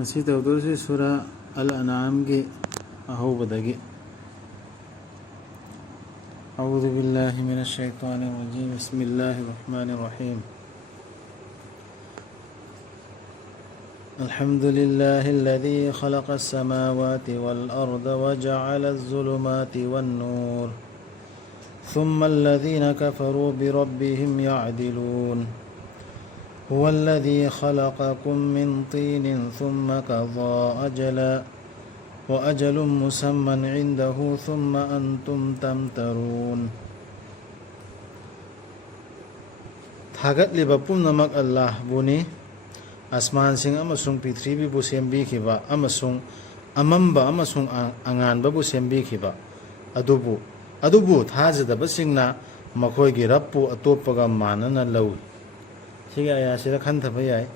مسي تودرسي سورة الأنعام أهو بدقي. أعوذ بالله من الشيطان الرجيم. بسم الله الرحمن الرحيم. الحمد لله الذي خلق السماوات والأرض وجعل الظلمات والنور ثم الذين كفروا بربهم يعدلون. هو الذي خلقكم من طين ثم قضى أجلا وأجل مسمى عنده ثم أنتم تمترون. Thagat liba pumnamak Allah buni asman sing amasung pithribi bu sembi khiba amasung amamba amasung anganba bu sembi khiba adubu thajadaba singna makhoi gi rappu atopaga manana lawi. Siga ya sira khantaba yai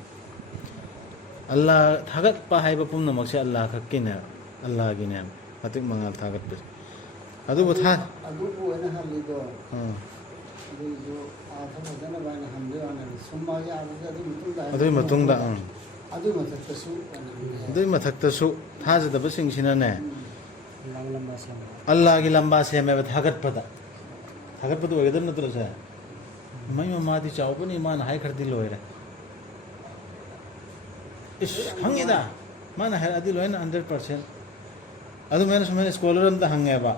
Allah thagat pa haiba pumnamak se Allah khakkina Allah gi nem atik mangal thagat bir adubu ena halido adubu athama dana bana hamde wana summa ya adu matungda adu mathaktasu thajadaba singsina ne Allah gi lamba se me thagat pada ogadam natro sa mai madi chaupani man hai khardi loire is hangida man hai adi loina 100%. adu mena sumene scholar am ta hangeba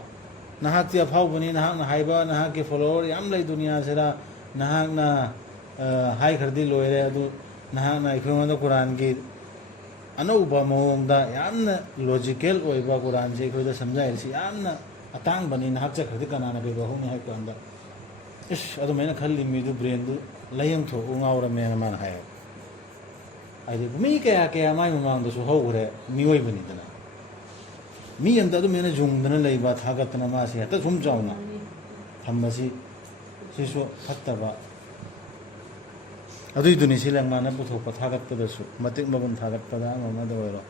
nahak ti afau bani nahak na haiba nahak ke follower yam lai dunia sera nahak na hai khardi loire adu nahak na ikhonda Quran gi anauba mawongda yamna logical oiba Quran je khoida samjai si yamna atang bani nahak cha khardi kanana be ba honi hai ko anda is adu mena khalli mi du brain du layang tho ungaura mena man hai ai de mi kaya mai mamang da su hogure mi oi bani dana mi anda adu mena jung dana leiba thagatna ma se ta sum chauna thammasi sisu phattaba adu iduni silang mana puthokpa thagatpa da su matik mabun thagatpa da ma da oiro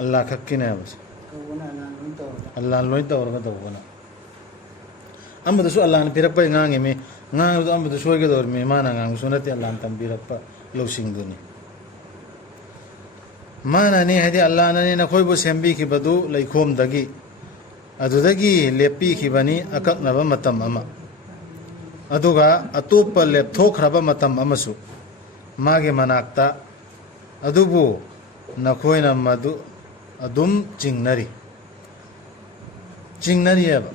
Allah khakkina bas Allah loi ta orga dawna amma da su Allah na pirakpa ngange me ngang amma da soige dor me mana ngang sunati Allah tam pirakpa losing duni mana ne hadi Allah na ne na khoi bu sembi ki badu laikhom dagi adudagi lepi ki bani akak na ba matam ama aduga atopa laptop khraba matam amasu mage manakta adubu nakhoina madu adum jingnari aba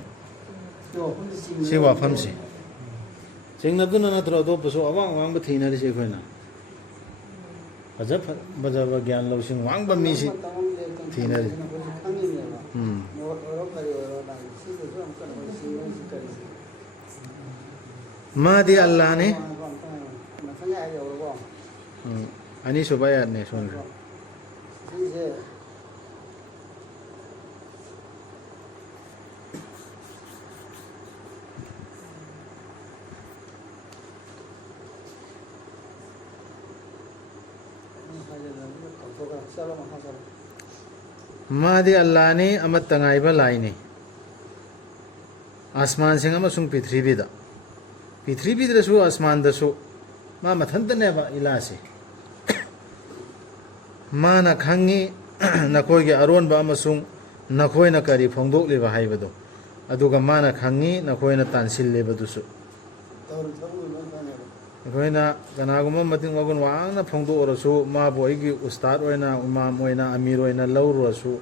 si wafam si jingnaduna natro do paso awang wang ba thinari se khoina bajaba gyan losing wang ba mi si thinari Madi Allah ne ani subaya ne sunra Madi Allah ne amat tangai ba lai ne asman sing amasung prithvi da Prithvi dasu asman dasu ma mathanta ne ba ilasi ma na khangi nakhoi ge aron ba amasung nakhoi na kari phongdok le ba haibado aduga ma na khangi nakhoi na tansil le badusu nakhoi na kanaguma mating wagun wang na phongdok orasu ma boi gi ustad oina imam oina amir oina lauru asu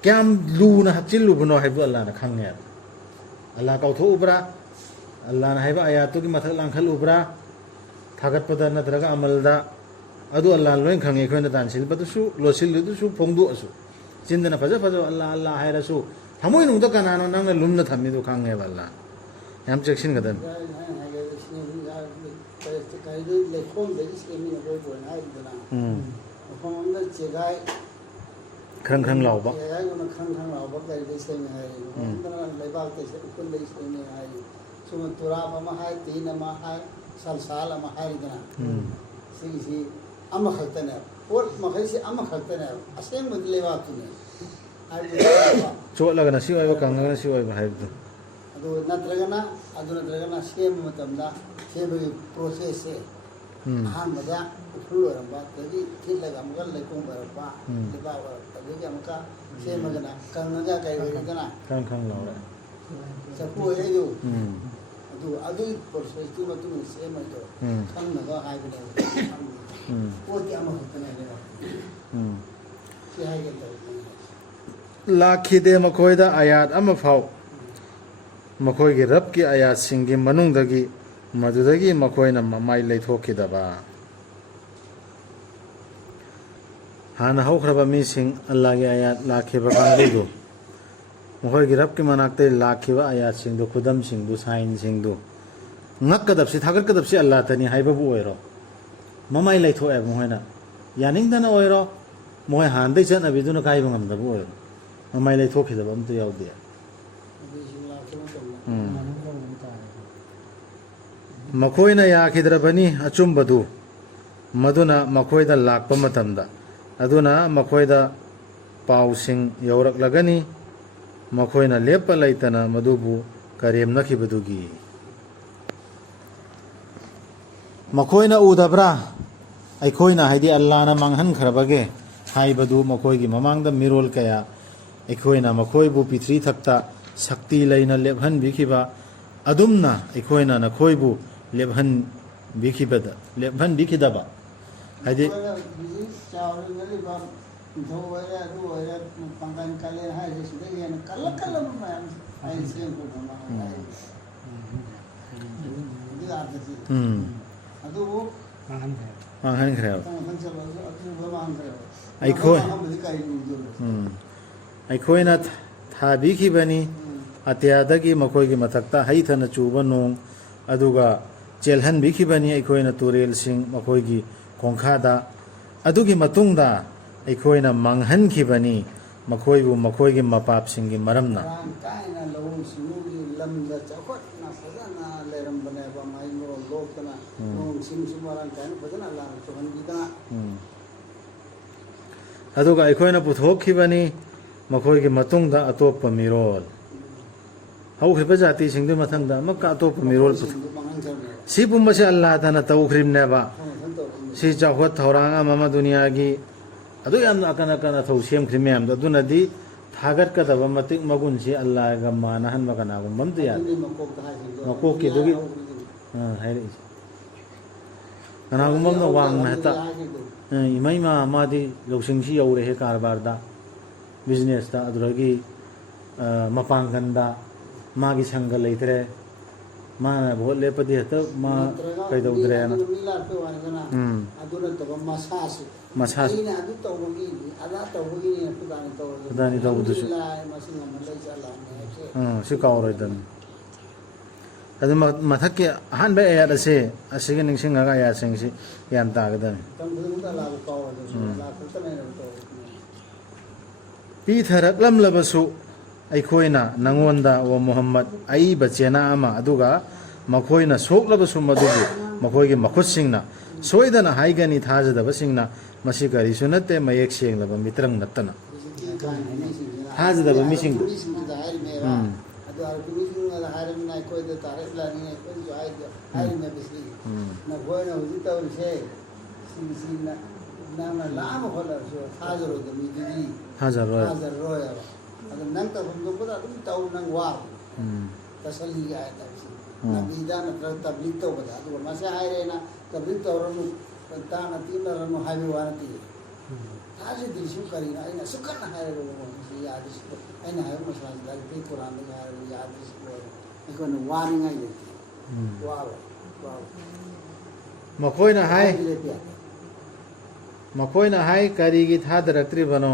kyam lu na hachil lu bno haibu Allah na khange Allah kau thu ubra Allah na haiba ayatu ki mathak langkhal ubra thagat pada natraga amalda adu Allah loin khange khoina tansil badusu losil dusu phongdu asu chindana phaja Allah Allah hairasu thamoi nung da kanano nang na lumna thammi du khange balla yam cheksin gadan khang law ba Cuma turab ama hai, tin ama hai, sal ama hai dana. Si ama khaltana. Or makai si ama khaltana. Asem mudle watu ne. Coba lagi nasi ayam kangga nasi ayam hai itu. Adu natragana same matamda same process ꯑꯍꯥꯟꯕꯗ ꯎꯈ꯭ꯔꯨꯜ ꯑꯣꯏꯔꯝꯕ ꯑꯗꯒꯤ ꯊꯤꯠꯂꯒ ꯑꯃꯨꯛꯀ ꯂꯩꯈꯣꯝ ꯑꯣꯏꯔꯛꯄ ꯂꯩꯕꯥꯛ ꯑꯣꯏꯔꯛꯄ ꯑꯗꯒꯤ ꯑꯃꯨꯛꯀ ꯁꯦꯝꯃꯒꯅ ꯀꯪꯉꯒ ꯀꯩ ꯑꯣꯏꯔꯦꯗꯅ ꯈꯪ ꯂꯧꯔꯦ ꯆꯐꯨ ꯑꯣꯏꯔꯛꯏꯗꯨ ꯑꯗꯨꯒꯤ ꯄ꯭ꯔꯣꯁꯦꯁꯇꯨꯒꯤ ꯃꯇꯨꯡ ꯏꯟꯅ ꯁꯦꯝꯃꯩꯗꯣ ꯈꯪꯅꯕ ꯍꯥꯏꯕꯅꯦꯕ ꯄꯣꯠꯇꯤ ꯑꯃꯈꯛꯇꯅꯦꯕ ꯁꯤ ꯍꯥꯏꯒꯦ ꯇꯧꯕꯅꯦ ꯂꯥꯛꯈꯤꯗꯦ ꯃꯈꯣꯏꯗ ꯑꯌꯥꯠ ꯑꯃ ꯐꯥꯎ ꯃꯈꯣꯏꯒꯤ ꯔꯕꯀꯤ ꯑꯌꯥꯠꯁꯤꯡꯒꯤ ꯃꯅꯨꯡꯗꯒꯤ ꯃꯗꯨꯗꯒꯤ ꯃꯈꯣꯏꯅ ꯃꯃꯥꯏ ꯂꯩꯊꯣꯛꯈꯤꯗꯕ ꯍꯥꯟꯅ ꯍꯧꯈ꯭ꯔꯕ ꯃꯤꯁꯤꯡ ꯑꯜꯂꯥꯍꯒꯤ ꯑꯌꯥꯠ ꯂꯥꯛꯈꯤꯕ ꯀꯥꯡꯕꯨꯗꯨ ꯃꯈꯣꯏꯒꯤ ꯔꯕꯀꯤ ꯃꯅꯥꯛꯇꯒꯤ ꯂꯥꯛꯈꯤꯕ ꯑꯌꯥꯠꯁꯤꯡꯗꯨ ꯈꯨꯗꯝꯁꯤꯡꯗꯨ ꯁꯥꯏꯟꯁꯤꯡꯗꯨ ꯉꯛꯀꯗꯕꯁꯤ ꯊꯥꯒꯠꯀꯗꯕꯁꯤ ꯑꯜꯂꯥꯍꯇꯅꯤ ꯍꯥꯏꯕꯕꯨ ꯑꯣꯏꯔꯣ ꯃꯃꯥꯏ ꯂꯩꯊꯣꯛꯑꯦꯕ ꯃꯈꯣꯏꯅ ꯌꯥꯅꯤꯡꯗꯅ ꯑꯣꯏꯔꯣ ꯃꯈꯣꯏ ꯍꯥꯟꯅꯗꯒꯤ ꯆꯠꯅꯕꯤꯗꯨꯅ ꯀꯥꯏꯕ ꯉꯝꯗꯕ ꯑꯣꯏꯔꯣ ꯃꯃꯥꯏ ꯂꯩꯊꯣꯛꯈꯤꯗꯕ ꯑꯝꯇ ꯌꯥꯎꯗꯦ ꯃꯈꯣꯏꯅ ꯌꯥꯈꯤꯗ꯭ꯔꯕꯅꯤ ꯑꯆꯨꯝꯕꯗꯨ ꯃꯗꯨꯅ ꯃꯈꯣꯏꯗ ꯂꯥꯛꯄ ꯃꯇꯝꯗ ꯑꯗꯨꯅ ꯃꯈꯣꯏꯗ ꯄꯥꯎꯁꯤꯡ ꯌꯧꯔꯛꯂꯒꯅꯤ ꯃꯈꯣꯏꯅ ꯂꯦꯞꯄ ꯂꯩꯇꯅ ꯃꯗꯨꯕꯨ ꯀꯔꯦꯝꯅꯈꯤꯕꯗꯨꯒꯤ ꯃꯈꯣꯏꯅ ꯎꯗꯕ꯭ꯔꯥ ꯑꯩꯈꯣꯏꯅ ꯍꯥꯏꯗꯤ ꯑꯜꯂꯥꯍꯅ ꯃꯥꯡꯍꯟꯈ꯭ꯔꯕꯒꯦ ꯍꯥꯏꯕꯗꯨ ꯃꯈꯣꯏꯒꯤ ꯃꯃꯥꯡꯗ ꯃꯤꯔꯣꯜ ꯀꯌꯥ ꯑꯩꯈꯣꯏꯅ ꯃꯈꯣꯏꯕꯨ ꯄ꯭ꯔꯤꯊ꯭ꯔꯤ ꯊꯛꯇ ꯁꯛꯇꯤ ꯂꯩꯅ ꯂꯦꯞꯍꯟꯕꯤꯈꯤꯕ ꯑꯗꯨꯝꯅ ꯑꯩꯈꯣꯏꯅ ꯅꯈꯣꯏꯕꯨ ꯂꯦꯞꯍꯟꯕꯤꯈꯤꯗꯕ ꯍꯥꯏꯗꯤ ꯆꯥꯎꯔꯤꯕ ꯅꯤꯡꯊꯧ ꯑꯣꯏꯔꯦ ꯑꯗꯨ ꯑꯣꯏꯔꯦ ꯄꯥꯡꯒꯜ ꯀꯜꯂꯦ ꯍꯥꯏꯔꯤꯁꯦ ꯁꯤꯗꯒꯤ ꯍꯦꯟꯅ ꯀꯜꯂꯕ ꯃꯌꯥꯝ ꯑꯩꯅ ꯁꯦꯝꯈ꯭ꯔꯕ ꯑꯗꯨꯕꯨ ꯃꯥꯡꯍꯟꯈ꯭ꯔꯦꯕ ꯑꯩꯈꯣꯏꯅ ꯊꯥꯕꯤꯈꯤꯕꯅꯤ ꯑꯇꯤꯌꯥꯗꯒꯤ ꯃꯈꯣꯏꯒꯤ ꯃꯊꯛꯇ ꯍꯩꯊꯅ ꯆꯨꯕ ꯅꯣꯡ ꯑꯗꯨꯒ ꯆꯦꯜꯍꯟꯕꯤꯈꯤꯕꯅꯤ ꯑꯩꯈꯣꯏꯅ ꯇꯨꯔꯦꯜꯁꯤꯡ ꯃꯈꯣꯏꯒꯤ ꯈꯣꯡꯈꯥꯗ ꯑꯗꯨꯒꯤ ꯃꯇꯨꯡꯗ ꯑꯩꯈꯣꯏꯅ ꯃꯥꯡꯍꯟꯈꯤꯕꯅꯤ ꯃꯈꯣꯏꯕꯨ ꯃꯈꯣꯏꯒꯤ ꯃꯄꯥꯞꯁꯤꯡꯒꯤ ꯃꯔꯝꯅ ꯃꯔꯥꯡ ꯀꯥꯏꯅ ꯂꯧꯎ ꯁꯤꯡꯎꯒꯤ ꯂꯝꯗ ꯆꯥꯎꯈꯠꯅ ꯐꯖꯅ ꯂꯩꯔꯝꯕꯅꯦꯕ ꯃꯍꯩ ꯃꯔꯣꯡ ꯂꯣꯛꯇꯅ ꯅꯣꯡ ꯁꯤꯡꯁꯨ ꯃꯔꯥꯡ ꯀꯥꯏꯅ ꯐꯖꯅ ꯂꯥꯟꯅ ꯆꯨꯍꯟꯕꯤꯗꯅ ꯑꯗꯨꯒ ꯑꯩꯈꯣꯏꯅ ꯄꯨꯊꯣꯛꯈꯤꯕꯅꯤ ꯃꯈꯣꯏꯒꯤ ꯃꯇꯨꯡꯗ ꯑꯇꯣꯞꯄ ꯃꯤꯔꯣꯜ ꯍꯧꯈ꯭ꯔꯤꯕ ꯖꯥꯇꯤꯁꯤꯡꯗꯨꯒꯤ ꯃꯊꯪꯗ ꯑꯃꯨꯛꯀ ꯑꯇꯣꯞꯄ ꯃꯤꯔꯣꯜ ꯁꯤ ꯄꯨꯝꯕꯁꯦ ꯑꯜꯂꯥꯍꯇꯅ ꯇꯧꯈ꯭ꯔꯤꯕꯅꯦꯕ ꯁꯤ ꯆꯥꯎꯈꯠ ꯊꯧꯔꯥꯡ ꯑꯃ ꯗꯨꯅꯤꯌꯥꯒꯤ ꯑꯗꯨ ꯌꯥꯝꯅ ꯑꯀꯟ ꯑꯊꯧ ꯁꯦꯝꯈ꯭ꯔꯤ ꯃꯌꯥꯝꯗꯣ ꯑꯗꯨꯅꯗꯤ ꯊꯥꯒꯠꯀꯗꯕ ꯃꯇꯤꯛ ꯃꯒꯨꯟꯁꯤ ꯑꯜꯂꯥꯍꯒ ꯃꯥꯟꯅꯍꯟꯕ ꯀꯅꯥꯒꯨꯝꯕ ꯑꯝꯇ ꯌꯥꯗꯦ ꯃꯀꯣꯛꯀꯤꯗꯨꯒꯤ ꯍꯥꯏꯔꯛꯏꯁꯦ ꯀꯅꯥꯒꯨꯝꯕ ꯑꯃꯅ ꯋꯥꯡꯅ ꯍꯦꯛꯇ ꯏꯃꯩꯃ ꯃꯥꯗꯤ ꯂꯧꯁꯤꯡꯁꯤ ꯌꯧꯔꯦꯍꯦ ꯀꯔꯕꯥꯔꯗ ꯕꯤꯖꯤꯅꯦꯁꯇ ꯑꯗꯨꯗꯒꯤ ꯃꯄꯥꯡꯒꯟꯗ ꯃꯥꯒꯤ ꯁꯪꯒ ꯂꯩꯇ꯭ꯔꯦ ꯃꯥꯅ ꯚꯣꯠ ꯂꯦꯞꯄꯗꯤ ꯍꯦꯛꯇ ꯃꯥ ꯀꯩꯗꯧꯗ꯭ꯔꯦꯅ ꯑꯗꯨ ꯅꯠꯇꯕ ꯃꯁꯥꯁꯤ ꯃꯁꯥ ꯑꯩꯅ ꯑꯗꯨ ꯇꯧꯕꯒꯤ ꯑꯗꯥ ꯇꯧꯕꯒꯤꯅꯦ ꯈꯨꯗꯥꯅꯤ ꯇꯧꯕꯗꯨꯁꯨ ꯁꯤ ꯀꯥꯎꯔꯣꯏꯗꯕꯅꯤ ꯑꯗꯨ ꯃꯊꯛꯀꯤ ꯑꯍꯥꯟꯕ ꯑꯌꯥꯠ ꯑꯁꯤ ꯑꯁꯤꯒꯤ ꯅꯤꯡꯁꯤꯡꯉꯒ ꯑꯌꯥꯠꯁꯤꯡꯁꯤ ꯒ꯭ꯌꯥꯟ ꯇꯥꯒꯗꯕꯅꯤ ꯄꯤꯊꯔꯛꯂꯝꯂꯕꯁꯨ ꯑꯩꯈꯣꯏꯅ ꯅꯉꯣꯟꯗ ꯋꯥ ꯃꯨꯍꯝꯃꯗ ꯑꯏꯕ ꯆꯦꯅꯥ ꯑꯃ ꯑꯗꯨꯒ ꯃꯈꯣꯏꯅ ꯁꯣꯛꯂꯕꯁꯨ ꯃꯗꯨꯕꯨ ꯃꯈꯣꯏꯒꯤ ꯃꯈꯨꯠꯁꯤꯡꯅ ꯁꯣꯏꯗꯅ ꯍꯥꯏꯒꯅꯤ ꯊꯥꯖꯗꯕꯁꯤꯡꯅ ꯃꯁꯤ ꯀꯔꯤꯁꯨ ꯅꯠꯇꯦ ꯃꯌꯦꯛ ꯁꯦꯡꯂꯕ ꯃꯤꯇ꯭ꯔꯪ ꯅꯠꯇꯅ ꯊꯥꯖꯗꯕ ꯃꯤꯁꯤꯡꯗꯨ ꯑꯗꯨ ꯑꯥꯔꯕꯤꯁꯤꯡꯅ ꯍꯥꯏꯔꯕꯅꯤꯅ ꯑꯩꯈꯣꯏꯗ ꯇꯥꯔꯛꯂꯅꯤ ꯑꯩꯈꯣꯏꯁꯨ ꯍꯥꯏꯔꯤꯃꯦꯕ ꯁꯤ ꯅꯈꯣꯏꯅ ꯍꯧꯖꯤꯛ ꯇꯧꯔꯤꯁꯦ ꯁꯤ ꯅꯪꯅ ꯂꯥꯛꯑꯃ ꯈꯣꯠꯂꯕꯁꯨ ꯊꯥꯖꯔꯣꯏꯗ ꯃꯤꯗꯨꯗꯤ ꯊꯥꯖꯔꯔꯣꯏꯕ ꯑꯗꯨ ꯅꯪ ꯇꯧꯐꯝ ꯊꯣꯛꯄꯗ ꯑꯗꯨꯝ ꯇꯧ ꯅꯪ ꯋꯥꯕ ꯇꯁꯜꯂꯤꯒ ꯍꯥꯏꯇꯥꯔꯦ ꯅꯕꯤꯗ ꯅꯠꯇ꯭ꯔꯒ ꯇꯕ꯭ꯂꯤꯛ ꯇꯧꯕꯗ ꯑꯗꯨꯒ ꯃꯁꯤ ꯍꯥꯏꯔꯦꯅ ꯇꯕ꯭ꯂꯤꯛ ꯇꯧꯔꯅꯨ ꯇꯥꯅ ꯇꯤꯟꯅꯔꯅꯨ ꯍꯥꯏꯕ ꯋꯥ ꯅꯠꯇꯦ ꯊꯥꯖꯗ꯭ꯔꯤꯁꯨ ꯀꯔꯤꯅꯣ ꯑꯩꯅ ꯑꯁꯨꯛ ꯀꯟꯅ ꯍꯥꯏꯔꯒ ꯃꯁꯤ ꯌꯥꯗ꯭ꯔꯤꯁꯤꯕꯨ ꯑꯩꯅ ꯍꯥꯏꯕ ꯃꯁꯥꯁꯤꯗ ꯑꯩꯈꯣꯏ ꯀꯨꯔꯥꯟꯗꯒ ꯍꯥꯏꯔꯒ ꯌꯥꯗ꯭ꯔꯤꯁꯤꯕꯨ ꯑꯩꯈꯣꯏꯅ ꯋꯥꯅꯤꯡꯉꯥꯏ ꯂꯩꯇꯦ ꯋꯥꯕ ꯃꯈꯣꯏꯅ ꯍꯥꯏ ꯀꯔꯤꯒꯤ ꯊꯥꯗꯔꯛꯇ꯭ꯔꯤꯕꯅꯣ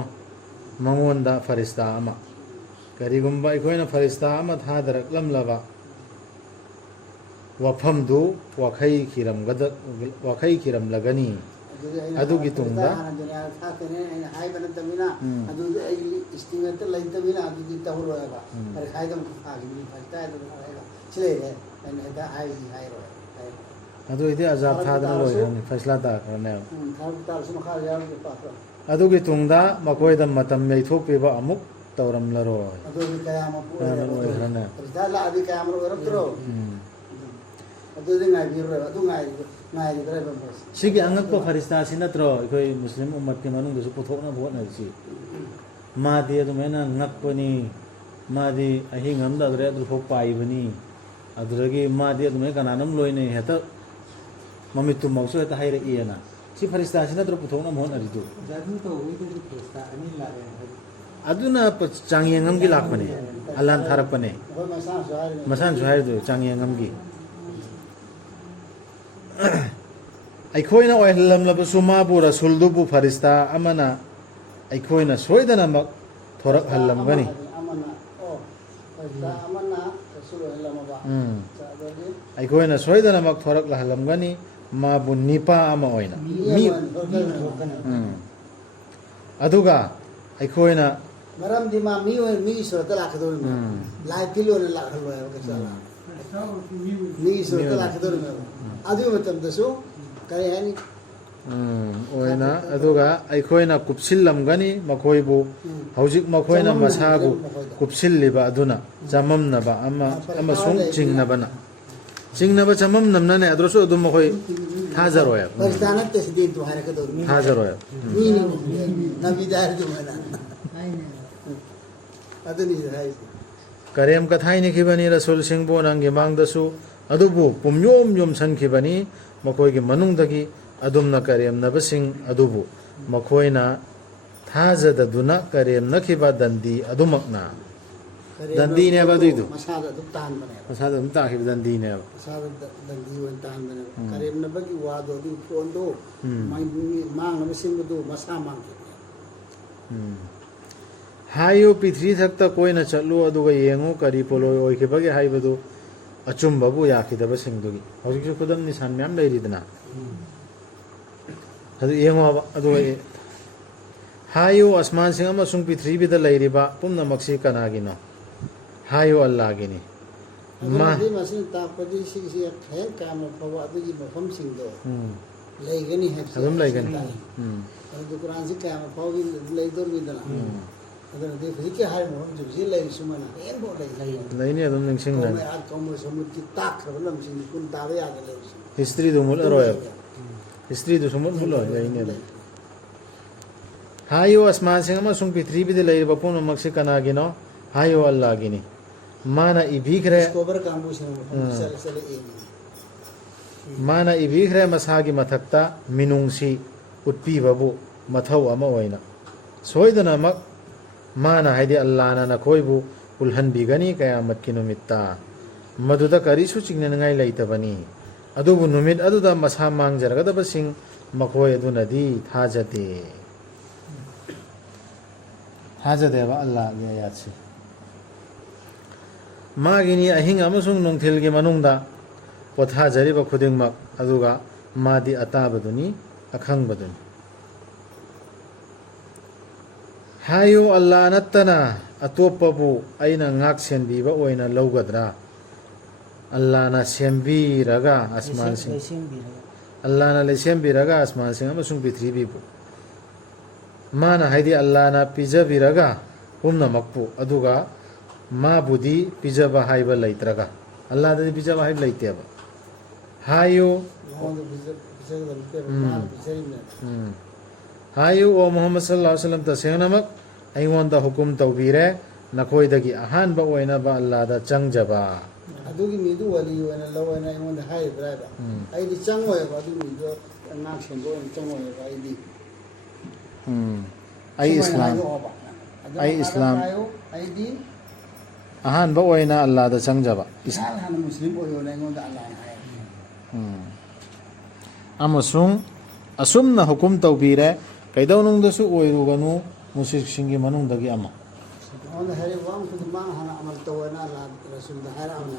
ꯃꯉꯣꯟꯗ ꯐꯔꯤꯁꯇꯥ ꯑꯃ ꯀꯔꯤꯒꯨꯝꯕ ꯑꯩꯈꯣꯏꯅ ꯐꯔꯤꯁꯇꯥ ꯑꯃ ꯊꯥꯗꯔꯛꯂꯝꯂꯕ ꯋꯥꯐꯝꯗꯨ ꯋꯥꯈꯩ ꯈꯤꯔꯝꯂꯒꯅꯤ ꯑꯗꯨꯒꯤ ꯇꯨꯡꯗ ꯑꯩꯅ ꯍꯥꯏꯕ ꯅꯠꯇꯕꯅꯤ나 ꯑꯗꯨꯗꯤ ꯑꯩꯒꯤ ꯏꯁꯇꯤꯃꯦꯠꯇ ꯂꯩꯇꯕꯅꯤ나 ꯑꯗꯨꯗꯤ ꯇꯧꯔꯣꯏꯕ ꯄꯔꯤꯈꯥꯏꯗ ꯑꯃꯨꯛ ꯊꯥꯈꯤꯕꯅꯤ ꯐꯔꯤꯈꯥꯏꯗ ꯁꯤ ꯂꯩꯔꯦ ꯑꯩꯅ ꯍꯦꯛꯇ ꯍꯥꯏꯕꯗꯤ ꯍꯥꯏꯔꯣꯏ ꯑꯗꯨ ꯑꯣꯏꯗꯤ ꯑꯖꯥꯕ ꯊꯥꯗꯅ ꯂꯣꯏꯈ꯭ꯔꯅꯤ ꯐꯩꯁꯂꯥ ꯇꯥꯈ꯭ꯔꯅꯦꯕ ꯑꯗꯨꯒꯤ ꯇꯨꯡꯗ ꯃꯈꯣꯏꯗ ꯃꯇꯝ ꯌꯩꯊꯣꯛꯄꯤꯕ ꯑꯃꯨꯛ ꯇꯧꯔꯝꯂꯔꯣꯏ ꯑꯗꯨꯗꯤ ꯉꯥꯏꯕꯤꯔꯣꯏꯕ ꯑꯗꯨ ꯉꯥꯏꯔꯤꯕ ꯉꯥꯏꯒꯗ꯭ꯔꯕ ꯃꯣꯏꯁꯦ ꯁꯤꯒꯤ ꯑꯉꯛꯄ ꯐꯔꯤꯁꯇꯥꯁꯤ ꯅꯠꯇ꯭ꯔꯣ ꯑꯩꯈꯣꯏ ꯃꯨꯁꯂꯤꯝ ꯎꯝꯃꯠꯀꯤ ꯃꯅꯨꯡꯗꯁꯨ ꯄꯨꯊꯣꯛꯅꯕ ꯍꯣꯠꯅꯔꯤꯁꯤ ꯃꯥꯗꯤ ꯑꯗꯨꯃꯥꯏꯅ ꯉꯛꯄꯅꯤ ꯃꯥꯗꯤ ꯑꯍꯤꯡ ꯑꯃꯗ ꯑꯗꯨꯗꯩ ꯑꯗꯨꯐꯥꯎ ꯄꯥꯏꯕꯅꯤ ꯑꯗꯨꯗꯒꯤ ꯃꯥꯗꯤ ꯑꯗꯨꯃꯥꯏꯅ ꯀꯅꯥꯅꯣꯝ ꯂꯣꯏꯅꯩ ꯍꯦꯛꯇ ꯃꯃꯤꯠꯇꯨꯃꯛꯁꯨ ꯍꯦꯛꯇ ꯍꯥꯏꯔꯛꯏꯑꯅ ꯁꯤ ꯐꯔꯤꯁꯇꯥꯁꯤ ꯅꯠꯇ꯭ꯔꯣ ꯄꯨꯊꯣꯛꯅꯕ ꯍꯣꯠꯅꯔꯤꯗꯨ ꯖꯥꯗꯨ ꯇꯧꯕꯒꯤꯗꯨꯁꯨ ꯐꯦꯁꯇ ꯑꯅꯤ ꯂꯥꯛꯑꯦ ꯑꯗꯨꯅ ꯆꯥꯡꯌꯦꯡ ꯑꯃꯒꯤ ꯂꯥꯛꯄꯅꯦ ꯑꯜꯂꯥꯍꯅ ꯊꯥꯔꯛꯄꯅꯦ ꯑꯩꯈꯣꯏ ꯃꯁꯥꯅꯁꯨ ꯍꯥꯏꯔꯤꯅꯦ ꯃꯁꯥꯅꯁꯨ ꯍꯥꯏꯔꯤꯗꯨ ꯆꯥꯡꯌꯦꯡ ꯑꯃꯒꯤ ꯑꯩꯈꯣꯏꯅ ꯑꯣꯏꯍꯜꯂꯝꯂꯕꯁꯨ ꯃꯥꯕꯨ ꯔꯁꯨꯜꯗꯨꯕꯨ ꯐꯔꯤꯁꯇꯥ ꯑꯃꯅ ꯑꯩꯈꯣꯏꯅ ꯁꯣꯏꯗꯅꯃꯛ ꯊꯣꯔꯛꯍꯜꯂꯝꯒꯅꯤ ꯑꯃꯅ ꯑꯣ ꯐꯦꯁꯇ ꯑꯃꯅ ꯔꯁꯨꯜ ꯑꯣꯏꯍꯜꯂꯝꯃꯕ ꯑꯗꯨꯗꯤ ꯑꯩꯈꯣꯏꯅ ꯁꯣꯏꯗꯅꯃꯛ ꯊꯣꯔꯛꯍꯜꯂꯝꯒꯅꯤ ꯃꯥꯕꯨ ꯅꯤꯄꯥ ꯑꯃ ꯑꯣꯏꯅ ꯑꯗꯨꯒ ꯑꯩꯈꯣꯏꯅ ꯃꯔꯝꯗꯤ ꯃꯥ ꯃꯤ ꯑꯣꯏꯅ ꯃꯤ ꯏꯁꯣꯔꯗ ꯂꯥꯛꯀꯗꯧꯔꯤꯅꯦ ꯂꯥꯏ ꯇꯤꯜ ꯑꯣꯏꯅ ꯂꯥꯛꯍꯜꯂꯣꯏꯕ ꯀꯩꯁꯨ ꯃꯤ ꯏꯁꯣꯔꯗ ꯂꯥꯛꯀꯗꯧꯔꯤꯅꯦꯕ ꯑꯗꯨꯒꯤ ꯃꯇꯝꯗꯁꯨ ꯀꯔꯤ ꯍꯥꯏꯅꯤ ꯑꯣꯏꯅ ꯑꯗꯨꯒ ꯑꯩꯈꯣꯏꯅ ꯀꯨꯞꯁꯤꯜꯂꯝꯒꯅꯤ ꯃꯈꯣꯏꯕꯨ ꯍꯧꯖꯤꯛ ꯃꯈꯣꯏꯅ ꯃꯁꯥꯕꯨ ꯀꯨꯞꯁꯤꯜꯂꯤꯕ ꯑꯗꯨꯅ ꯆꯃꯝꯅꯕ ꯑꯃꯁꯨꯡ ꯆꯤꯡꯅꯕ ꯆꯃꯝꯅꯕꯅꯅꯦ ꯑꯗꯨꯁꯨ ꯑꯗꯨꯝ ꯃꯈꯣꯏ ꯊꯥꯖꯔꯣꯏꯕ ꯐꯔꯤꯁꯇꯥ ꯅꯠꯇꯦ ꯁꯤꯗꯦꯟꯇꯨ ꯍꯥꯏꯔꯛꯀꯗꯧꯔꯤꯅꯤ ꯊꯥꯖꯔꯣꯏꯕ ꯃꯤꯅꯤ ꯅꯕꯤꯗ ꯍꯥꯏꯔꯗꯨꯃꯥꯏꯅ ꯑꯗꯨꯅꯤ ꯍꯥꯏꯁꯦ ꯀꯔꯦꯝ ꯀꯊꯥꯏꯅꯈꯤꯕꯅꯤ ꯔꯁꯨꯜꯁꯤꯡꯕꯨ ꯅꯪꯒꯤ ꯃꯥꯡꯗꯁꯨ ꯑꯗꯨꯕꯨ ꯄꯨꯝꯌꯣꯝ ꯌꯣꯝꯁꯟꯈꯤꯕꯅꯤ ꯃꯈꯣꯏꯒꯤ ꯃꯅꯨꯡꯗꯒꯤ ꯑꯗꯨꯝꯅ ꯀꯔꯦꯝꯅꯕꯁꯤꯡ ꯑꯗꯨꯕꯨ ꯃꯈꯣꯏꯅ ꯊꯥꯖꯗꯗꯨꯅ ꯀꯔꯦꯝꯅꯈꯤꯕ ꯗꯟꯗꯤ ꯑꯗꯨꯃꯛꯅ ꯗꯟꯗꯤꯅꯦꯕ ꯑꯗꯨꯏꯗꯨ ꯃꯁꯥꯗ ꯑꯗꯨꯝ ꯇꯥꯟꯕꯅꯦꯕ ꯃꯁꯥꯗ ꯑꯗꯨꯝ ꯇꯥꯈꯤꯕ ꯗꯟꯗꯤꯅꯦꯕ ꯃꯁꯥꯗ ꯗꯟꯗꯤ ꯑꯣꯏꯅ ꯇꯥꯟꯕꯅꯦꯕ ꯀꯔꯦꯝꯅꯕꯒꯤ ꯋꯥꯗꯣ ꯑꯗꯨꯒꯤ ꯐꯣꯟꯗꯣ ꯃꯥꯡꯅꯕ ꯁꯤꯟꯕꯗꯨ ꯃꯁꯥ ꯃꯥꯡꯈꯤꯕꯅꯦꯕ ꯍꯥꯏꯌꯨ ꯄ꯭ꯔꯤꯊ꯭ꯔꯤ ꯊꯛꯇ ꯀꯣꯏꯅ ꯆꯠꯂꯨ ꯑꯗꯨꯒ ꯌꯦꯡꯉꯨ ꯀꯔꯤ ꯄꯣꯂꯣꯏ ꯑꯣꯏꯈꯤꯕꯒꯦ ꯍꯥꯏꯕꯗꯨ ꯑꯆꯨꯝꯕꯕꯨ ꯌꯥꯈꯤꯗꯕꯁꯤꯡꯗꯨꯒꯤ ꯍꯧꯖꯤꯛꯁꯨ ꯈꯨꯗꯝ ꯅꯤꯁꯥꯟ ꯃꯌꯥꯝ ꯂꯩꯔꯤꯗꯅ ꯑꯗꯨ ꯌꯦꯡꯉꯣꯕ ꯑꯗꯨꯒ ꯍꯥꯏꯌꯨ ꯑꯁꯃꯥꯟꯁꯤꯡ ꯑꯃꯁꯨꯡ ꯄ꯭ꯔꯤꯊ꯭ꯔꯤꯕꯤꯗ ꯂꯩꯔꯤꯕ ꯄꯨꯝꯅꯃꯛꯁꯤ ꯀꯅꯥꯒꯤꯅꯣ ꯍꯥꯏꯌꯨ ꯑꯜꯂꯥꯍꯒꯤꯅꯤ ꯑꯗꯨꯅꯗꯤ ꯃꯁꯤꯅ ꯇꯥꯛꯄꯗꯤ ꯁꯤꯒꯤꯁꯤ ꯍꯦꯛ ꯀꯌꯥꯝꯅ ꯐꯕ ꯑꯗꯨꯒꯤ ꯃꯐꯝꯁꯤꯡꯗꯣ ꯂꯩꯒꯅꯤ ꯍꯥꯏꯕꯁꯤ ꯑꯗꯨꯝ ꯂꯩꯒꯅꯤ ꯑꯗꯨ ꯀꯨꯔꯥꯟꯁꯤ ꯀꯌꯥꯝꯅ ꯐꯥꯎꯒꯤ ꯂꯩꯗꯧꯔꯤꯗꯅ ꯑꯗꯨꯅꯗꯤ ꯍꯧꯖꯤꯛꯀꯤ ꯍꯥꯏꯔꯤꯕ ꯃꯐꯝꯁꯤ ꯂꯩꯔꯤꯁꯨ ꯃꯅ ꯍꯦꯟꯐꯥꯎ ꯂꯩꯅꯤ ꯑꯗꯨꯝ ꯅꯤꯡꯁꯤꯡꯒꯅꯤ ꯀꯧꯃ ꯁꯃꯨꯗ꯭ꯔꯤ ꯇꯥꯛꯈ꯭ꯔꯕ ꯂꯝꯁꯤꯡꯗꯤ ꯀꯨꯟ ꯇꯥꯕ ꯌꯥꯗ ꯂꯩꯕꯁꯤ ꯍꯤꯁꯇ꯭ꯔꯤꯗꯨ ꯃꯨꯠꯂꯔꯣꯏꯕ ꯍꯤꯁꯇ꯭ꯔꯤꯗꯨ ꯁꯨꯃꯨꯠ ꯃꯨꯠꯂꯣꯏ ꯂꯩꯅꯤ ꯑꯗꯨꯝ ꯍꯥꯏꯌꯨ ꯑꯁꯃꯥꯟꯁꯤꯡ ꯑꯃꯁꯨꯡ ꯄ꯭ꯔꯤꯊ꯭ꯔꯤꯕꯤꯗ ꯂꯩꯔꯤꯕ ꯄꯨꯝꯅꯃꯛꯁꯤ ꯀꯅꯥꯒꯤꯅꯣ ꯍꯥꯏꯌꯨ ꯑꯜꯂꯥꯍꯒꯤꯅꯤ ꯃꯥꯅ ꯏꯕꯤꯈ꯭ꯔꯦ ꯗꯤꯁꯀꯣቨꯔ ꯀꯥꯡꯕꯨꯁꯤꯅ ꯃꯐꯝꯗ ꯆꯠꯂ ꯆꯠꯂ ꯌꯦꯡꯉꯤ ꯃꯥꯅ ꯏꯕꯤꯈ꯭ꯔꯦ ꯃꯁꯥꯒꯤ ꯃꯊꯛꯇ ꯃꯤꯅꯨꯡꯁꯤ ꯎꯠꯄꯤꯕꯕꯨ ꯃꯊꯧ ꯑꯃ ꯑꯣꯏꯅ ꯁꯣꯏꯗꯅꯃꯛ ꯃꯥꯅ ꯍꯥꯏꯗꯤ ꯑꯜꯂꯥꯍꯅ ꯅꯈꯣꯏꯕꯨ ꯎꯜꯍꯟꯕꯤꯒꯅꯤ ꯀꯌꯥꯃꯠꯀꯤ ꯅꯨꯃꯤꯠꯇ ꯃꯗꯨꯗ ꯀꯔꯤꯁꯨ ꯆꯤꯡꯅꯅꯤꯡꯉꯥꯏ ꯂꯩꯇꯕꯅꯤ ꯑꯗꯨꯕꯨ ꯅꯨꯃꯤꯠ ꯑꯗꯨꯗ ꯃꯁꯥ ꯃꯥꯡꯖꯔꯒꯗꯕꯁꯤꯡ ꯃꯈꯣꯏ ꯑꯗꯨꯅꯗꯤ ꯊꯥꯖꯗꯦꯕ ꯑꯜꯂꯥꯍꯒꯤ ꯑꯌꯥꯠꯁꯤ ꯃꯥꯒꯤꯅꯤ ꯑꯍꯤꯡ ꯑꯃꯁꯨꯡ ꯅꯨꯡꯊꯤꯜꯒꯤ ꯃꯅꯨꯡꯗ ꯄꯣꯊꯥꯖꯔꯤꯕ ꯈꯨꯗꯤꯡꯃꯛ ꯑꯗꯨꯒ ꯃꯥꯗꯤ ꯑꯇꯥꯕꯗꯨꯅꯤ ꯑꯈꯪꯕꯗꯨꯅꯤ ꯍꯥꯏꯌꯨ ꯑꯜꯂꯥꯍ ꯅꯠꯇꯅ ꯑꯇꯣꯞꯄꯕꯨ ꯑꯩꯅ ꯉꯥꯛ ꯁꯦꯟꯕꯤꯕ ꯑꯣꯏꯅ ꯂꯧꯒꯗ꯭ꯔꯥ ꯑꯜꯂꯥꯍꯅ ꯁꯦꯝꯕꯤꯔꯒ ꯑꯁꯃꯥꯟꯁꯤꯡ ꯑꯜꯂꯥꯍꯅ ꯂꯩꯁꯦꯝꯕꯤꯔꯒ ꯑꯁꯃꯥꯟꯁꯤꯡ ꯑꯃꯁꯨꯡ ꯄ꯭ꯔꯤꯊꯤꯕꯤꯕꯨ ꯃꯥꯅ ꯍꯥꯏꯗꯤ ꯑꯜꯂꯥꯍꯅ ꯄꯤꯖꯕꯤꯔꯒ ꯄꯨꯝꯅꯃꯛꯄꯨ ꯑꯗꯨꯒ ꯃꯥꯕꯨꯗꯤ ꯄꯤꯖꯕ ꯍꯥꯏꯕ ꯂꯩꯇ꯭ꯔꯒ ꯑꯜꯂꯥꯍꯗꯗꯤ ꯄꯤꯖꯕ ꯍꯥꯏꯕ ꯂꯩꯇꯦꯕ ꯍꯥꯏꯌꯨ ꯍꯥꯏꯌꯨ ꯑꯣ ꯃꯨꯍꯝꯃꯗ ꯁꯜꯂꯜꯂꯥꯍꯨ ꯑꯂꯩꯍꯤ ꯋꯁꯜꯂꯝ ꯇꯁꯦꯡꯅꯃꯛ ꯑꯩꯉꯣꯟꯗ ꯍꯨꯀꯨꯝ ꯇꯧꯕꯤꯔꯦ ꯅꯈꯣꯏꯗꯒꯤ ꯑꯍꯥꯟꯕ ꯑꯣꯏꯅꯕ ꯑꯜꯂꯥꯍꯗ ꯆꯪꯖꯕ ꯑꯗꯨꯒꯤ ꯃꯤꯗꯨ ꯋꯥꯂꯤ ꯑꯣꯏꯅ ꯂꯧꯑꯣꯅ ꯑꯩꯉꯣꯟꯗ ꯍꯥꯏꯔꯤꯕ꯭ꯔꯥ ꯍꯥꯏꯕ ꯑꯩꯗꯤ ꯆꯪꯉꯣꯏꯕ ꯑꯗꯨꯒꯤ ꯃꯤꯗꯣ ꯉꯥꯛ ꯁꯦꯟꯕ ꯑꯣꯏꯅ ꯆꯪꯉꯣꯏꯕ ꯑꯩꯗꯤ ꯑꯩ ꯏꯁꯂꯥꯝ ꯑꯩꯗꯤ ꯑꯍꯥꯟꯕ ꯑꯣꯏꯅ ꯑꯜꯂꯥꯍꯗ ꯆꯪꯖꯕ ꯏꯁꯥꯅ ꯍꯥꯟꯅ ꯃꯨꯁꯂꯤꯝ ꯑꯣꯏꯌꯣꯅ ꯑꯩꯉꯣꯟꯗ ꯑꯜꯂꯥꯍꯅ ꯍꯥꯏ ꯑꯃꯁꯨꯡ ꯑꯁꯨꯝꯅ ꯍꯨꯀꯨꯝ ꯇꯧꯕꯤꯔꯦ ꯀꯩꯗꯧꯅꯨꯡꯗꯁꯨ ꯑꯣꯏꯔꯨꯒꯅꯨ ꯃꯨꯁ꯭ꯔꯤꯛꯁꯤꯡꯒꯤ ꯃꯅꯨꯡꯗꯒꯤ ꯑꯃ ꯑꯩꯉꯣꯟꯗ ꯍꯥꯏꯔꯤꯕ ꯋꯥ ꯃꯈꯩꯗꯨ ꯃꯥꯅ ꯍꯥꯟꯅ ꯑꯃꯜ ꯇꯧꯋꯦꯅ ꯔꯁꯨꯜꯗ ꯍꯥꯏꯔꯛꯑꯕꯅꯦ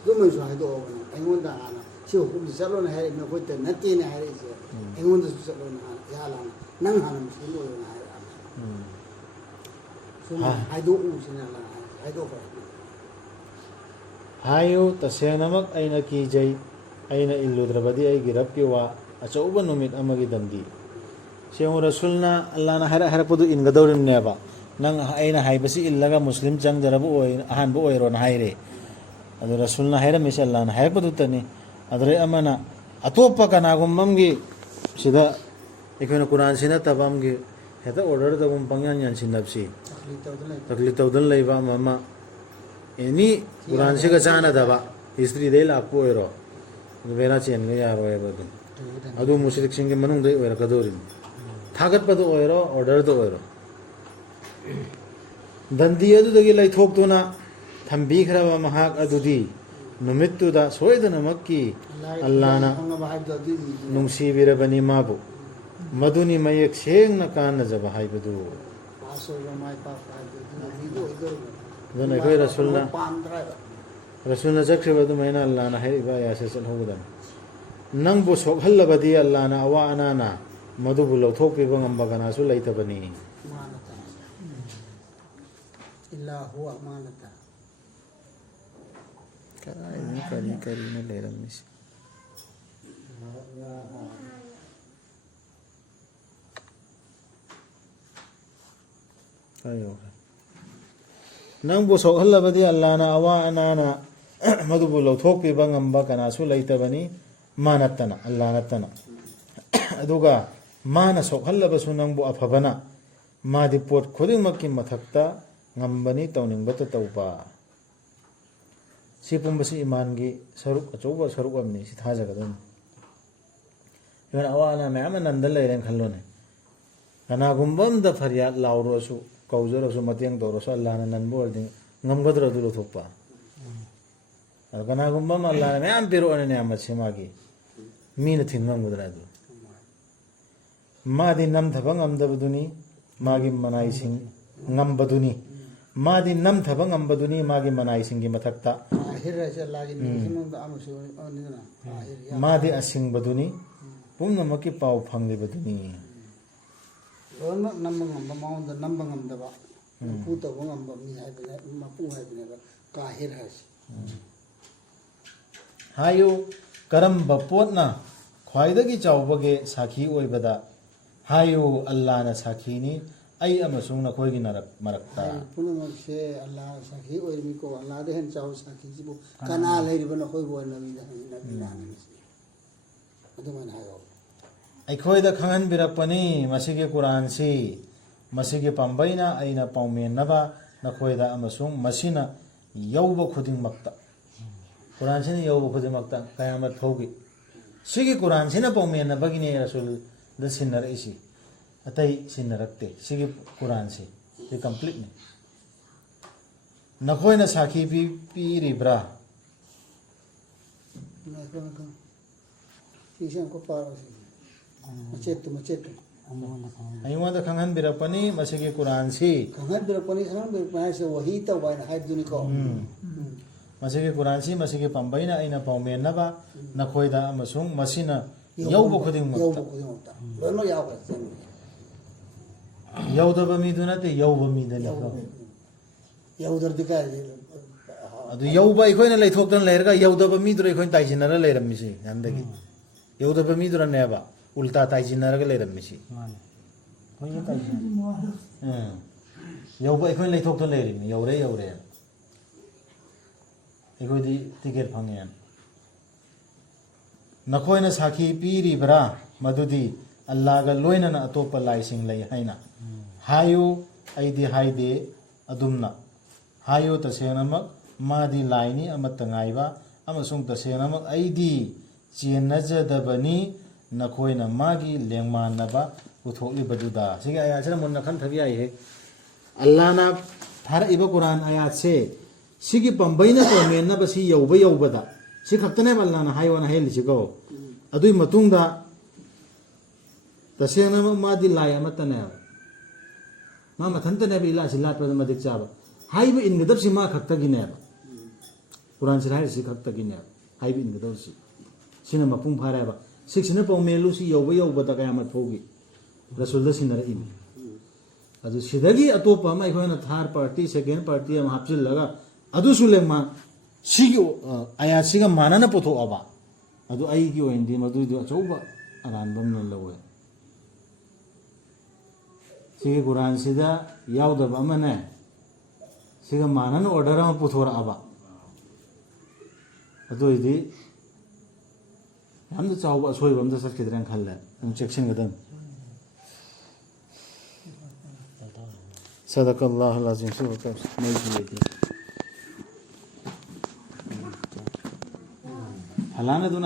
ꯑꯗꯨꯃꯁꯨ ꯍꯥꯏꯗꯣꯛꯑꯕꯅꯦ ꯑꯩꯉꯣꯟꯗ ꯍꯥꯟꯅ ꯁꯤ ꯍꯨꯀꯨꯝꯁꯤ ꯆꯠꯂꯣꯅ ꯍꯥꯏꯔꯛꯏ ꯑꯩꯈꯣꯏꯗ ꯅꯠꯇꯦꯅ ꯍꯥꯏꯔꯛꯏꯁꯦ ꯑꯩꯉꯣꯟꯗꯁꯨ ꯆꯠꯂꯣꯅ ꯍꯥꯟꯅ ꯏꯍꯥꯟ ꯅꯪ ꯍꯥꯟꯅ ꯃꯨꯁꯂꯤꯝ ꯑꯣꯏꯌꯣꯅ ꯍꯥꯏꯔꯛꯑꯕꯅꯦ ꯁꯨꯝ ꯍꯥꯏꯗꯣꯛꯎꯁꯤꯅ ꯍꯥꯏꯗꯣꯛꯈ꯭ꯔꯦ ꯍꯥꯏꯌꯨ ꯇꯁꯦꯡꯅꯃꯛ ꯑꯩꯅ ꯀꯤꯖꯩ ꯑꯩꯅ ꯏꯜꯂꯨꯗ꯭ꯔꯕꯗꯤ ꯑꯩꯒꯤ ꯔꯕꯀꯤ ꯋꯥ ꯑꯆꯧꯕ ꯅꯨꯃꯤꯠ ꯑꯃꯒꯤ ꯗꯟꯗꯤ ꯁꯦꯡꯉꯨ ꯔꯁꯨꯜꯅ ꯑꯜꯂꯥꯍꯅ ꯍꯥꯏꯔꯛꯄꯗꯨ ꯏꯟꯒꯗꯧꯔꯤꯕꯅꯦꯕ ꯅꯪ ꯑꯩꯅ ꯍꯥꯏꯕꯁꯤ ꯏꯜꯂꯒ ꯃꯨꯁꯂꯤꯝ ꯆꯪꯖꯔꯕ ꯑꯍꯥꯟꯕ ꯑꯣꯏꯔꯣꯅ ꯍꯥꯏꯔꯦ ꯑꯗꯨ ꯔꯁꯨꯜꯅ ꯍꯥꯏꯔꯝꯃꯤꯁꯦ ꯑꯜꯂꯥꯍꯅ ꯍꯥꯏꯔꯛꯄꯗꯨꯇꯅꯤ ꯑꯗꯨꯗꯩ ꯑꯃꯅ ꯑꯇꯣꯞꯄ ꯀꯅꯥꯒꯨꯝꯕꯝꯒꯤ ꯁꯤꯗ ꯑꯩꯈꯣꯏꯅ ꯀꯨꯔꯥꯟꯁꯤ ꯅꯠꯇꯕ ꯑꯃꯒꯤ ꯍꯦꯛꯇ ꯑꯣꯔꯗꯔꯗꯒꯨꯝ ꯄꯪꯌꯥꯟ ꯌꯥꯟꯁꯤꯟꯅꯕꯁꯤ ꯇꯛꯂꯤꯠ ꯇꯧꯗꯅ ꯂꯩꯕ ꯑꯃ ꯑꯦꯅꯤ ꯀꯨꯔꯥꯟꯁꯤꯒ ꯆꯥꯟꯅꯗꯕ ꯍꯤꯁꯇ꯭ꯔꯤꯗꯩ ꯂꯥꯛꯄ ꯑꯣꯏꯔꯣ ꯑꯗꯨ ꯕꯦꯔꯥ ꯆꯦꯟꯕ ꯌꯥꯔꯣꯏꯕ ꯑꯗꯨ ꯃꯨꯁꯂꯤꯛꯁꯤꯡꯒꯤ ꯃꯅꯨꯡꯗꯩ ꯑꯣꯏꯔꯛꯀꯗꯧꯔꯤꯅꯤ ꯊꯥꯒꯠꯄꯗ ꯑꯣꯏꯔꯣ ꯑꯣꯔꯗꯔꯗ ꯑꯣꯏꯔꯣ ꯗꯟꯗꯤ ꯑꯗꯨꯗꯒꯤ ꯂꯩꯊꯣꯛꯇꯨꯅ ꯊꯝꯕꯤꯈ꯭ꯔꯕ ꯃꯍꯥꯛ ꯑꯗꯨꯗꯤ ꯅꯨꯃꯤꯠꯇꯨꯗ ꯁꯣꯏꯗꯅꯃꯛꯀꯤ ꯑꯜꯂꯥꯍꯅ ꯅꯨꯡꯁꯤꯕꯤꯔꯕꯅꯤ ꯃꯥꯕꯨ ꯃꯗꯨꯅꯤ ꯃꯌꯦꯛ ꯁꯦꯡꯅ ꯀꯥꯟꯅꯖꯕ ꯍꯥꯏꯕꯗꯨ ꯑꯗꯨꯅ ꯑꯩꯈꯣꯏ ꯔꯁꯨꯜꯅ ꯆꯠꯈ꯭ꯔꯤꯕ ꯑꯗꯨꯃꯥꯏꯅ ꯑꯜꯂꯥꯍꯅ ꯍꯥꯏꯔꯤꯕ ꯑꯌꯥꯁꯦ ꯆꯠꯍꯧꯒꯗꯕꯅꯤ ꯅꯪꯕꯨ ꯁꯣꯛꯍꯜꯂꯕꯗꯤ ꯑꯜꯂꯥꯍꯅ ꯑꯋꯥ ꯑꯅꯥꯅ ꯃꯗꯨꯕꯨ ꯂꯧꯊꯣꯛꯄꯤꯕ ꯉꯝꯕ ꯀꯅꯥꯁꯨ ꯂꯩꯇꯕꯅꯤ ꯀꯔꯤꯅ ꯂꯩꯔꯝꯃꯤꯁꯤ ꯅꯪꯕꯨ ꯁꯣꯛꯍꯜꯂꯕꯗꯤ ꯑꯜꯂꯥꯍꯅ ꯑꯋꯥ ꯑꯅꯥꯅ ꯃꯗꯨꯕꯨ ꯂꯧꯊꯣꯛꯄꯤꯕ ꯉꯝꯕ ꯀꯅꯥꯁꯨ ꯂꯩꯇꯕꯅꯤ ꯃꯥ ꯅꯠꯇꯅ ꯑꯜꯂꯥꯍ ꯅꯠꯇꯅ ꯑꯗꯨꯒ ꯃꯥꯅ ꯁꯣꯛꯍꯜꯂꯕꯁꯨ ꯅꯪꯕꯨ ꯑꯐꯕꯅ ꯃꯥꯗꯤ ꯄꯣꯠ ꯈꯨꯗꯤꯡꯃꯛꯀꯤ ꯃꯊꯛꯇ ꯉꯝꯕꯅꯤ ꯇꯧꯅꯤꯡꯕꯇ ꯇꯧꯕ ꯁꯤ ꯄꯨꯝꯕꯁꯤ ꯏꯃꯥꯟꯒꯤ ꯁꯔꯨꯛ ꯑꯆꯧꯕ ꯁꯔꯨꯛ ꯑꯃꯅꯤ ꯁꯤ ꯊꯥꯖꯒꯗꯕꯅꯤ ꯑꯩꯈꯣꯏꯅ ꯑꯋꯥ ꯑꯅꯥ ꯃꯌꯥꯝ ꯑꯃ ꯅꯟꯗ ꯂꯩꯔꯦꯅ ꯈꯜꯂꯣꯅꯦ ꯀꯅꯥꯒꯨꯝꯕ ꯑꯝꯗ ꯐꯔꯤꯌꯥꯠ ꯂꯥꯎꯔꯁꯨ ꯀꯧꯖꯔꯁꯨ ꯃꯇꯦꯡ ꯇꯧꯔꯁꯨ ꯑꯜꯂꯥꯍꯅ ꯅꯟꯕ ꯑꯣꯏꯔꯗꯤ ꯉꯝꯒꯗ꯭ꯔꯣ ꯑꯗꯨ ꯂꯧꯊꯣꯛꯄ ꯑꯗꯣ ꯀꯅꯥꯒꯨꯝꯕ ꯑꯃ ꯑꯜꯂꯥꯍꯅ ꯃꯌꯥꯝ ꯄꯤꯔꯛꯑꯣꯅꯦ ꯅꯤꯌꯥꯃꯠꯁꯦ ꯃꯥꯒꯤ ꯃꯤꯅ ꯊꯤꯡꯉꯝꯒꯗ꯭ꯔꯥ ꯑꯗꯨ ꯃꯥꯗꯤ ꯅꯝꯊꯕ ꯉꯝꯗꯕꯗꯨꯅꯤ ꯃꯥꯒꯤ ꯃꯅꯥꯏꯁꯤꯡ ꯉꯝꯕꯗꯨꯅꯤ ꯃꯥꯗꯤ ꯅꯝꯊꯕ ꯉꯝꯕꯗꯨꯅꯤ ꯃꯥꯒꯤ ꯃꯅꯥꯏꯁꯤꯡꯒꯤ ꯃꯊꯛꯇ ꯃꯥꯗꯤ ꯑꯁꯤꯡꯕꯗꯨꯅꯤ ꯄꯨꯝꯅꯃꯛꯀꯤ ꯄꯥꯎ ꯐꯪꯂꯤꯕꯗꯨꯅꯤ ꯂꯣꯏꯅꯃꯛ ꯅꯝꯕ ꯉꯝꯕ ꯃꯉꯣꯟꯗ ꯅꯝꯕ ꯉꯝꯗꯕ ꯃꯄꯨ ꯇꯧꯕ ꯉꯝꯕ ꯃꯤ ꯍꯥꯏꯕꯅꯦ ꯃꯄꯨ ꯍꯥꯏꯕꯅꯦꯕ ꯀꯥꯍꯤꯔ ꯍꯥꯏꯁꯤ ꯍꯥꯏꯌꯨ ꯀꯔꯝꯕ ꯄꯣꯠꯅ ꯈ꯭ꯋꯥꯏꯗꯒꯤ ꯆꯥꯎꯕꯒꯦ ꯁꯥꯈꯤ ꯑꯣꯏꯕꯗ ꯍꯥꯏꯌꯨ ꯑꯜꯂꯥꯍꯅ ꯁꯥꯈꯤꯅꯤ ꯑꯩ ꯑꯃꯁꯨꯡ ꯅꯈꯣꯏꯒꯤ ꯃꯔꯛꯇ ꯄꯨꯝꯅꯃꯛꯁꯦ ꯑꯜꯂꯥꯍ ꯁꯥꯈꯤ ꯑꯣꯏꯔꯤꯕꯅꯤꯀꯣ ꯑꯜꯂꯥꯍꯗ ꯍꯦꯟꯅ ꯆꯥꯎꯕ ꯁꯥꯈꯤꯁꯤꯕꯨ ꯀꯅꯥ ꯂꯩꯔꯤꯕ ꯅꯈꯣꯏꯕꯨ ꯅꯕꯤꯗ ꯑꯗꯨꯃꯥꯏꯅ ꯍꯥꯏꯌꯣ ꯑꯩꯈꯣꯏꯗ ꯈꯪꯍꯟꯕꯤꯔꯛꯄꯅꯤ ꯃꯁꯤꯒꯤ ꯀꯨꯔꯥꯟꯁꯤ ꯃꯁꯤꯒꯤ ꯄꯥꯝꯕꯩꯅ ꯑꯩꯅ ꯄꯥꯎꯃꯦꯟꯅꯕ ꯅꯈꯣꯏꯗ ꯑꯃꯁꯨꯡ ꯃꯁꯤꯅ ꯌꯧꯕ ꯈꯨꯗꯤꯡꯃꯛꯇ ꯀꯨꯔꯥꯟꯁꯤꯅ ꯌꯧꯕ ꯈꯨꯗꯤꯡꯃꯛꯇ ꯀꯌꯥꯃꯠ ꯐꯥꯎꯒꯤ ꯁꯤꯒꯤ ꯀꯨꯔꯥꯟꯁꯤꯅ ꯄꯥꯎꯃꯦꯟꯅꯕꯒꯤꯅꯦ ꯔꯁꯨꯜꯗ ꯁꯤꯟꯅꯔꯛꯏꯁꯤ ꯑꯇꯩ ꯁꯤꯟꯅꯔꯛꯇꯦ ꯁꯤꯒꯤ ꯀꯨꯔꯥꯟꯁꯤ ꯁꯤ ꯀꯝꯄ꯭ꯂꯤꯠꯅꯤ ꯅꯈꯣꯏꯅ ꯁꯥꯈꯤ ꯄꯤꯔꯤꯕ꯭ꯔꯥ ꯑꯩꯉꯣꯟꯗ ꯈꯪꯍꯟꯕꯤꯔꯛꯄꯅꯤ ꯃꯁꯤꯒꯤ ꯀꯨꯔꯥꯟꯁꯤ ꯈꯪꯍꯟꯕꯤꯔꯛꯄꯅꯤ ꯍꯥꯏꯁꯦ ꯋꯥꯍꯤ ꯇꯧꯕ ꯍꯥꯏꯅ ꯍꯥꯏꯕꯗꯨꯅꯤꯀꯣ ꯃꯁꯤꯒꯤ ꯀꯨꯔꯥꯟꯁꯤ ꯃꯁꯤꯒꯤ ꯄꯥꯝꯕꯩꯅ ꯑꯩꯅ ꯄꯥꯎꯃꯦꯟꯅꯕ ꯅꯈꯣꯏꯗ ꯑꯃꯁꯨꯡ ꯃꯁꯤꯅ ꯌꯧꯕ ꯈꯨꯗꯤꯡꯃꯛꯇ ꯂꯣꯏꯅꯃꯛ ꯌꯥꯎꯈ꯭ꯔꯦ ꯌꯧꯗꯕ ꯃꯤꯗꯨ ꯅꯠꯇꯦ ꯌꯧꯕ ꯃꯤꯗꯅꯤ ꯌꯧꯗ꯭ꯔꯗꯤ ꯀꯥꯏ ꯑꯗꯨ ꯌꯧꯕ ꯑꯩꯈꯣꯏꯅ ꯂꯩꯊꯣꯛꯇꯅ ꯂꯩꯔꯒ ꯌꯧꯗꯕ ꯃꯤꯗꯨꯅ ꯑꯩꯈꯣꯏꯅ ꯇꯥꯏꯁꯤꯟꯅꯔ ꯂꯩꯔꯝꯃꯤꯁꯤ ꯅꯍꯥꯟꯗꯒꯤ ꯌꯧꯗꯕ ꯃꯤꯗꯨꯅꯅꯦꯕ ꯎꯜꯇꯥ ꯇꯥꯏꯁꯤꯟꯅꯔꯒ ꯂꯩꯔꯝꯃꯤꯁꯤ ꯌꯧꯕ ꯑꯩꯈꯣꯏꯅ ꯂꯩꯊꯣꯛꯇꯅ ꯂꯩꯔꯤꯃꯤ ꯌꯧꯔꯦ ꯑꯩꯈꯣꯏꯗꯤ ꯇꯤꯀꯦꯠ ꯐꯪꯉꯦꯅ ꯅꯈꯣꯏꯅ ꯁꯥꯈꯤ ꯄꯤꯔꯤꯕ꯭ꯔꯥ ꯃꯗꯨꯗꯤ ꯑꯜꯂꯥꯍꯒ ꯂꯣꯏꯅꯅ ꯑꯇꯣꯞꯄ ꯂꯥꯏꯁꯤꯡ ꯂꯩ ꯍꯥꯏꯅ ꯍꯥꯏꯌꯨ ꯑꯩꯗꯤ ꯍꯥꯏꯗꯦ ꯑꯗꯨꯝꯅ ꯍꯥꯏꯌꯨ ꯇꯁꯦꯡꯅꯃꯛ ꯃꯥꯗꯤ ꯂꯥꯏꯅꯤ ꯑꯃꯠꯇ ꯉꯥꯏꯕ ꯑꯃꯁꯨꯡ ꯇꯁꯦꯡꯅꯃꯛ ꯑꯩꯗꯤ ꯆꯦꯟꯅꯖꯗꯕꯅꯤ ꯅꯈꯣꯏꯅ ꯃꯥꯒꯤ ꯂꯦꯡꯃꯥꯟꯅꯕ ꯄꯨꯊꯣꯛꯂꯤꯕꯗꯨꯗ ꯁꯤꯒꯤ ꯑꯌꯥꯠꯁꯤꯅ ꯃꯨꯟꯅ ꯈꯟꯊꯕ ꯌꯥꯏꯍꯦ ꯑꯜꯂꯥꯍꯅ ꯊꯥꯔꯛꯏꯕ ꯀꯨꯔꯥꯟ ꯑꯌꯥꯠꯁꯦ ꯁꯤꯒꯤ ꯄꯥꯝꯕꯩꯅ ꯄꯥꯎꯃꯦꯟꯅꯕ ꯁꯤ ꯌꯧꯕꯗ ꯁꯤ ꯈꯛꯇꯅꯦꯕ ꯑꯜꯂꯥꯍꯅ ꯍꯥꯏꯌꯣꯅ ꯍꯥꯏꯍꯜꯂꯤꯁꯤꯀꯣ ꯑꯗꯨꯒꯤ ꯃꯇꯨꯡꯗ ꯇꯁꯦꯡꯅꯃꯛ ꯃꯥꯗꯤ ꯂꯥꯏ ꯑꯃꯠꯇꯅꯦꯕ ꯃꯥ ꯃꯊꯟꯇꯅꯦꯕ ꯏꯂꯥꯁꯤ ꯂꯥꯠꯄꯗ ꯃꯇꯤꯛ ꯆꯥꯕ ꯍꯥꯏꯕ ꯏꯟꯒꯗꯕꯁꯤ ꯃꯥ ꯈꯛꯇꯒꯤꯅꯦꯕ ꯀꯨꯔꯥꯟꯁꯤꯗ ꯍꯥꯏꯔꯤꯁꯤ ꯈꯛꯇꯒꯤꯅꯦꯕ ꯍꯥꯏꯕ ꯏꯟꯒꯗꯕꯁꯤ ꯁꯤꯅ ꯃꯄꯨꯡ ꯐꯥꯔꯦꯕ ꯁꯤꯛꯁꯤꯅ ꯄꯥꯎꯃꯦꯜꯂꯨ ꯁꯤ ꯌꯧꯕꯗ ꯀꯌꯥꯃꯠ ꯐꯥꯎꯒꯤ ꯔꯁꯨꯜꯗ ꯁꯤꯟꯅꯔꯛꯏꯅꯤ ꯑꯗꯨ ꯁꯤꯗꯒꯤ ꯑꯇꯣꯞꯄ ꯑꯃ ꯑꯩꯈꯣꯏꯅ ꯊꯥꯔ ꯄꯥꯔꯇꯤ ꯁꯦꯀꯦꯟ ꯄꯥꯔꯇꯤ ꯑꯃ ꯍꯥꯞꯆꯤꯜꯂꯒ ꯑꯗꯨꯁꯨ ꯁꯤꯒꯤ ꯑꯌꯥꯠꯁꯤꯒ ꯃꯥꯟꯅꯅ ꯄꯨꯊꯣꯛꯑꯕ ꯑꯗꯨ ꯑꯩꯒꯤ ꯑꯣꯏꯅꯗꯤ ꯃꯗꯨꯏꯗꯨ ꯑꯆꯧꯕ ꯑꯔꯥꯟꯕ ꯑꯃ ꯂꯧꯋꯦ ꯁꯤꯒꯤ ꯀꯨꯔꯥꯟꯁꯤꯗ ꯌꯥꯎꯗꯕ ꯑꯃꯅꯦ ꯁꯤꯒ ꯃꯥꯟꯅꯅ ꯑꯣꯔꯗꯔ ꯑꯃ ꯄꯨꯊꯣꯔꯛꯑꯕ ꯑꯗꯨ ꯑꯣꯏꯗꯤ ꯌꯥꯝꯅ ꯆꯥꯎꯕ ꯑꯁꯣꯏꯕ ꯑꯝꯇ ꯆꯠꯈꯤꯗ꯭ꯔꯦꯅ ꯈꯜꯂꯦ ꯑꯗꯨꯝ ꯆꯦꯛꯁꯤꯟꯒꯗꯝ صدق الله العظيم هل أنا دون